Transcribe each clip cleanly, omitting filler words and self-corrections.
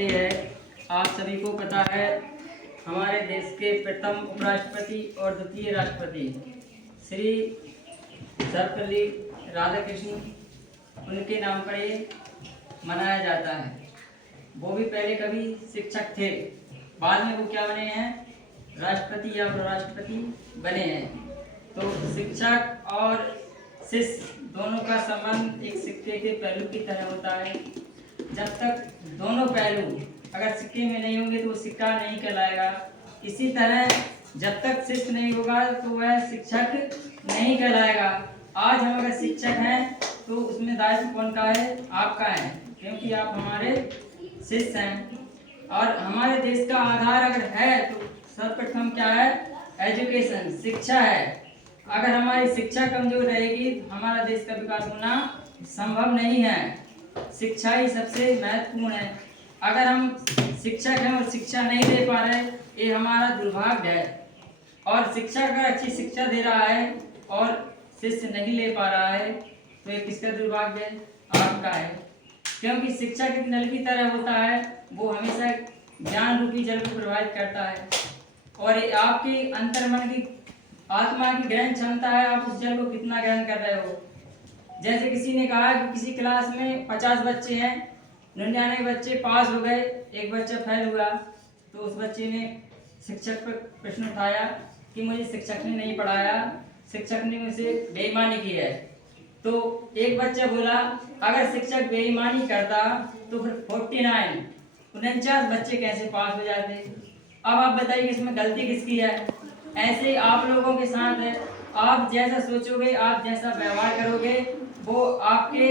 है। आप सभी को पता है हमारे देश के प्रथम उपराष्ट्रपति और द्वितीय राष्ट्रपति श्री सर्वपल्ली राधाकृष्ण, उनके नाम पर ये मनाया जाता है। वो भी पहले कभी शिक्षक थे, बाद में वो क्या बने हैं, राष्ट्रपति या उपराष्ट्रपति बने हैं। तो शिक्षक और शिष्य दोनों का संबंध एक सिक्के के पहलू की तरह होता है। जब तक दोनों पहलू अगर सिक्के में नहीं होंगे तो वो सिक्का नहीं कहलाएगा। इसी तरह जब तक शिष्य नहीं होगा तो वह शिक्षक नहीं कहलाएगा। आज हम अगर शिक्षक हैं तो उसमें दायित्व कौन का है, आपका है, क्योंकि आप हमारे शिष्य हैं। और हमारे देश का आधार अगर है तो सर्वप्रथम क्या है, एजुकेशन, शिक्षा है। अगर हमारी शिक्षा कमजोर रहेगी तो हमारा देश का विकास होना संभव नहीं है। शिक्षा ही सबसे महत्वपूर्ण है। अगर हम शिक्षक हैं और शिक्षा नहीं दे पा रहे, ये हमारा दुर्भाग्य है। और शिक्षक अगर अच्छी शिक्षा दे रहा है और शिष्य नहीं ले पा रहा है तो ये किसका दुर्भाग्य है, आपका है। क्योंकि शिक्षक एक नल की तरह होता है, वो हमेशा ज्ञान रूपी जल को प्रभावित करता है। और ये आपकी अंतर्मन की आत्मा की ग्रहण क्षमता है, आप उस जल को कितना ग्रहण कर रहे हो। जैसे किसी ने कहा कि किसी क्लास में 50 बच्चे हैं, 99 बच्चे पास हो गए, एक बच्चा फेल हुआ, तो उस बच्चे ने शिक्षक पर प्रश्न उठाया कि मुझे शिक्षक ने नहीं पढ़ाया, शिक्षक ने मुझसे बेईमानी की है। तो एक बच्चा बोला अगर शिक्षक बेईमानी करता तो फिर 49 बच्चे कैसे पास हो जाते। अब आप बताइए इसमें गलती किसकी है। ऐसे ही आप लोगों के साथ है, आप जैसा सोचोगे, आप जैसा व्यवहार करोगे, वो आपके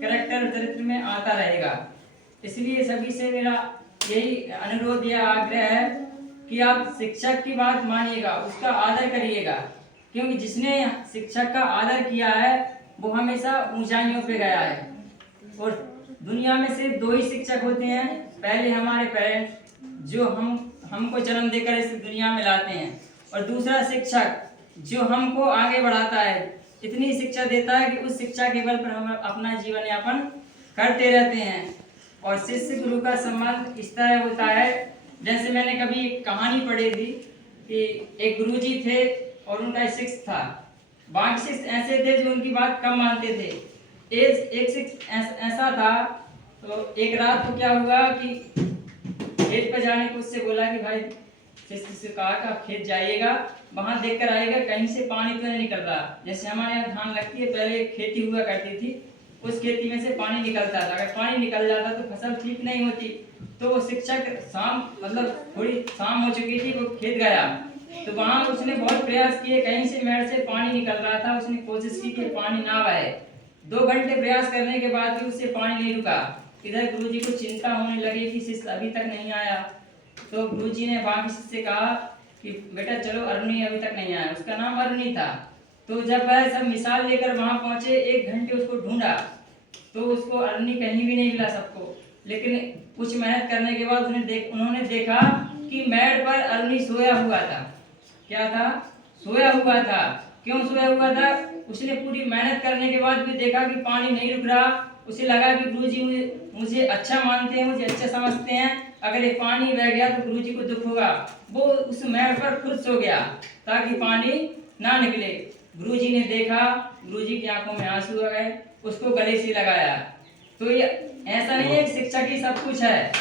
कैरेक्टर चरित्र में आता रहेगा। इसलिए सभी से मेरा यही अनुरोध या आग्रह है कि आप शिक्षक की बात मानिएगा, उसका आदर करिएगा, क्योंकि जिसने शिक्षक का आदर किया है वो हमेशा ऊंचाइयों पे गया है। और दुनिया में सिर्फ 2 ही शिक्षक होते हैं, पहले हमारे पेरेंट्स जो हमको जन्म देकर इस दुनिया में लाते हैं, और दूसरा शिक्षक जो हमको आगे बढ़ाता है, इतनी शिक्षा देता है कि उस शिक्षा के बल पर हम अपना जीवन यापन करते रहते हैं। और शिष्य गुरु का संबंध इस तरह होता है, जैसे मैंने कभी एक कहानी पढ़ी थी कि एक गुरुजी थे और उनका एक शिष्य था। बाकी शिष्य ऐसे थे जो उनकी बात कम मानते थे। एक शिष्य ऐसा था, तो एक रात को क्या हुआ कि खेत पर जाने को उससे बोला कि भाई, शिष्य से कहा कि आप खेत जाइएगा, वहां देख कर आएगा कहीं से पानी तो नहीं निकल रहा। जैसे हमारे यहाँ धान लगती है, पहले खेती हुआ करती थी, उस खेती में से पानी निकलता था। अगर पानी निकल जाता तो फसल ठीक नहीं होती। तो वो शिक्षक थोड़ी शाम हो चुकी थी, वो खेत गया, तो वहां उसने बहुत प्रयास किए, कहीं से मेड़ से पानी निकल रहा था, उसने कोशिश की कि पानी ना बहे। 2 घंटे प्रयास करने के बाद भी उससे पानी नहीं रुका। इधर गुरुजी को चिंता होने लगी कि शिष्य अभी तक नहीं आया। तो गुरुजी ने बाकी से कहा कि बेटा चलो, अरुणी अभी तक नहीं आया। उसका नाम अरुणी था। तो जब वह सब मिसाल लेकर वहां पहुंचे, 1 घंटे उसको ढूंढा तो उसको अरुणी कहीं भी नहीं मिला सबको। लेकिन कुछ मेहनत करने के बाद उन्होंने देखा कि मेड़ पर अरुणी सोया हुआ था। क्या था? सोया हुआ था। क्यों सोया हुआ था? उसने पूरी मेहनत करने के बाद भी देखा कि पानी नहीं रुक रहा। उसे लगा कि गुरुजी मुझे अच्छा मानते हैं, मुझे अच्छा समझते हैं, अगर ये पानी बह गया तो गुरुजी को दुख होगा। वो उस मेड़ पर खुद सो गया ताकि पानी ना निकले। गुरुजी ने देखा, गुरुजी की आंखों में आंसू आ गए, उसको गले से लगाया। तो ये ऐसा नहीं है कि शिक्षक ही सब कुछ है।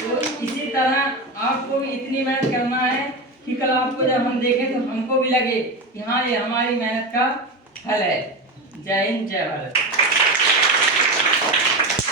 तो इसी तरह आपको भी इतनी मेहनत करना है कि कल आपको जब हम देखें तो हमको भी लगे कि हाँ, ये हमारी मेहनत का फल है। जय हिंद, जय भारत।